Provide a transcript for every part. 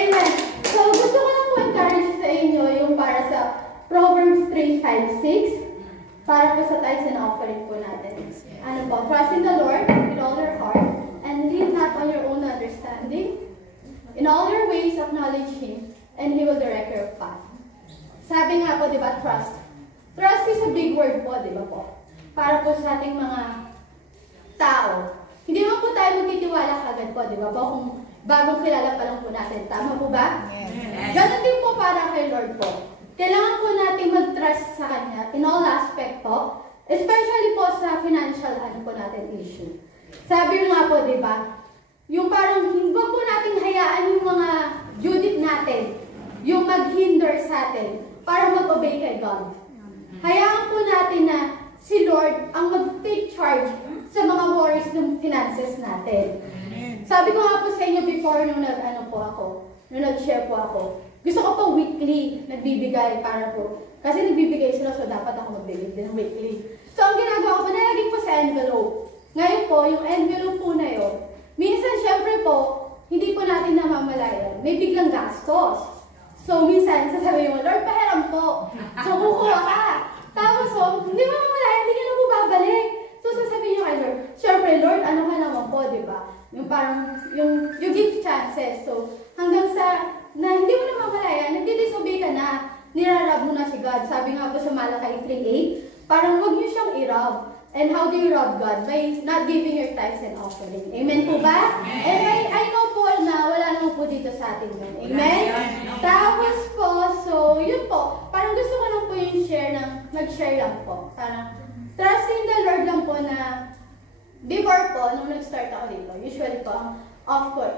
Amen. So, gusto ko lang encourage sa inyo yung para sa Proverbs 3:5-6 para po sa tithes and offering po natin. Ano po? Trust in the Lord with all your heart and lean not on your own understanding. In all your ways, acknowledge Him and He will direct your path. Sabi nga po, di ba, trust. Trust is a big word po, di ba po? Para po sa ating mga tao. Hindi naman po tayo magtitiwala kagad po, di ba po? Kung bagong kilala pa lang po natin. Tama po ba? Yes. Ganon din po para kay Lord po. Kailangan po natin mag-trust sa Kanya in all aspect po, especially po sa financial po natin issue. Sabi nga po, di ba? Yung parang hindi po natin hayaan yung mga Judith natin, yung mag-hinder sa atin para mag-obey kay God. Hayaan po natin na si Lord ang mag-take charge sa mga worries ng finances natin. Sabi ko nga po sa inyo before nung nag-share po ako, gusto ko po weekly nagbibigay para po, kasi nagbibigay sila so dapat ako magbigay din weekly. So ang ginagawa ko po, nalagay po sa envelope. Ngayon po, yung envelope po na yun, minsan syempre po, hindi po natin namamalayan, may biglang gastos. So minsan, sasabihin mo, Lord, pahiram po. So kukuha ka. Tapos hindi mo mamalayan, hindi ka na po babalik. So sasabihin nyo kay Lord, syempre Lord, ano ka naman po, di ba? Yung parang, you give chances. So hanggang sa, na hindi mo na mamalayan, nagdi-disobey ka na, nirarab mo na si God. Sabi nga po sa Malakay 3:8, parang huwag nyo siyang i-rob. And how do you rob God? By not giving your tithes and offering. Amen po ba? And I know po na wala naman po dito sa atin yun. Amen? Tapos po, so yun po. Parang gusto ko lang po yung mag-share lang po. Parang trusting the Lord lang po na before po, nung nag-start ako dito, usually po, ang off ko,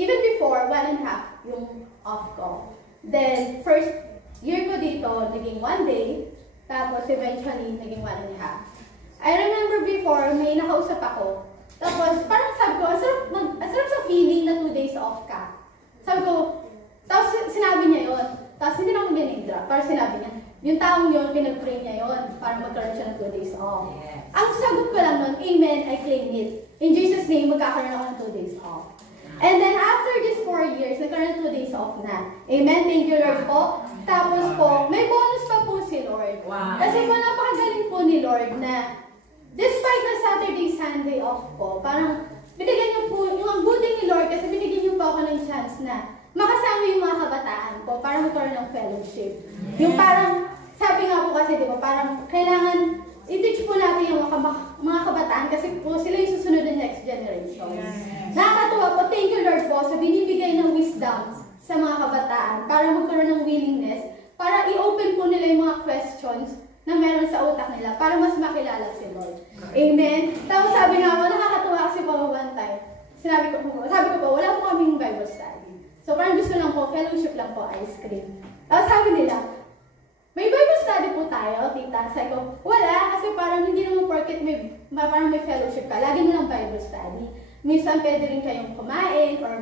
even before, 1.5 yung off ko. Then, first year ko dito, naging 1 day. Tapos eventually, naging 1.5. I remember before, may nakausap ako. Tapos, parang sabi ko, ang sarap sa feeling na 2 days off ka. Sabi ko, tapos sinabi niya yun. Tapos hindi na ako binigdra. Parang sinabi niya, yung taong yun, pinag-pray niya yun para magkaroon siya ng 2 days off. Yes. Ang sagot ko lang nun, amen, I claim it. In Jesus' name, magkakaroon ako ng 2 days off. And then after these 4 years, nagkaroon ng 2 days off na. Amen, thank you Lord po. Tapos po, may bonus pa po si Lord. Wow. Kasi po, napakagaling po ni Lord na despite na Saturday, Sunday off po, parang binigyan niyo po, yung ang good ni Lord kasi binigyan niyo po ako ng chance na makasama yung mga kabataan po para magkaroon ng fellowship. Yung parang, sabi nga po kasi, di ba, parang kailangan i-teach po natin yung mga kabataan kasi po sila yung susunod na next generation. Nakakatuwa po, thank you Lord po sa binibigay ng wisdom sa mga kabataan para magkaroon ng willingness, para i-open po nila yung mga questions na meron sa utak nila para mas makilala si Lord. Amen? Tapos sabi nga po, nakakatuwa kasi po one time. Sabi ko po, wala po kaming Bible study. So parang gusto lang po, fellowship lang po, ice cream. Tapos sabi nila, may Bible study po tayo, tita. Sabi ko, wala, kasi parang hindi naman porket parang may fellowship ka, lagi na lang Bible study. Minsan pwede rin kayong kumain or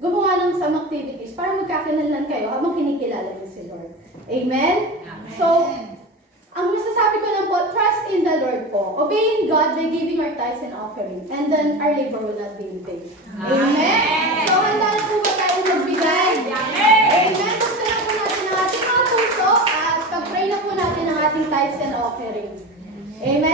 gumawa ng some activities para magkakinalan kayo habang kinikilala niyo si Lord. Amen? So, ang masasabi ko lang po, trust in the Lord po. Obeying God by giving our tithes and offering. And then our labor will not be in vain. Amen? So, handa na po ba tayo magbigay? Amen? Buksan na po natin ang ating mga puso at pag-pray na po natin ang ating tithes and offering. Amen?